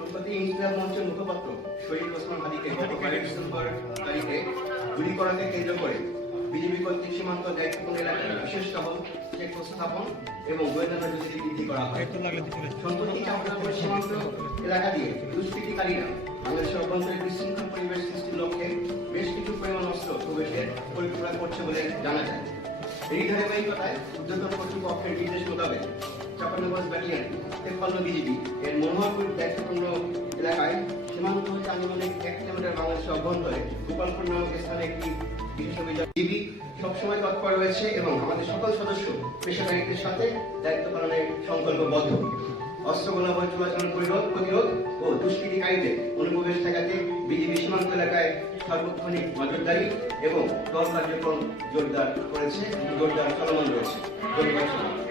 সম্প্রতি ইনকিলাব মঞ্চের মুখপাত্র শহীদ ওসমান হাদিকে গত 12 ডিসেম্বর তারিখে গুলি করাকে কেন্দ্র করে বিজেপি কর্তৃক সীমান্ত দায়িত্বপূর্ণ এলাকায় বিশেষ টহল চেক স্থাপন এবং গোয়েন্দা নজরদারি বৃদ্ধি করা হয়। সম্প্রতি চাঁপাইনবাবগঞ্জ সীমান্ত এলাকা দিয়ে দুষ্কৃতিকারীরা বাংলাদেশের অভ্যন্তরে বিশৃঙ্খল পরিবেশ সৃষ্টির লক্ষ্যে বেশ কিছু পরিমাণ অস্ত্র প্রবেশের পরিকল্পনা করছে বলে জানা যায়। এই ধারাবাহিকতায় ঊর্ধ্বতন কর্তৃপক্ষের নির্দেশ মোতাবেক চাঁপাইনবাবগঞ্জ ব্যাটালিয়ন 53 বিজিবি এর মনোহরপুর দায়িত্বপূর্ণ এলাকায় সীমান্ত হতে আনুমানিক 1 কিলোমিটার বাংলাদেশের অভ্যন্তরে গোপালপুর নামক স্থানে একটি বিশেষ অভিযান বিজিবি সবসময় তৎপর রয়েছে এবং আমাদের সকল সদস্য পেশাদারিত্বের সাথে দায়িত্ব পালনের সংকল্পবদ্ধ। অস্ত্রগোলা বয় চলাচল প্রতিরোধ ও দুষ্কৃতিকারীদের অনুপ্রবেশ ঠেকাতে বিজিবি সীমান্ত এলাকায় সার্বক্ষণিক নজরদারি এবং দল কার্যক্রম জোরদার চলমান রয়েছে। ধন্যবাদ।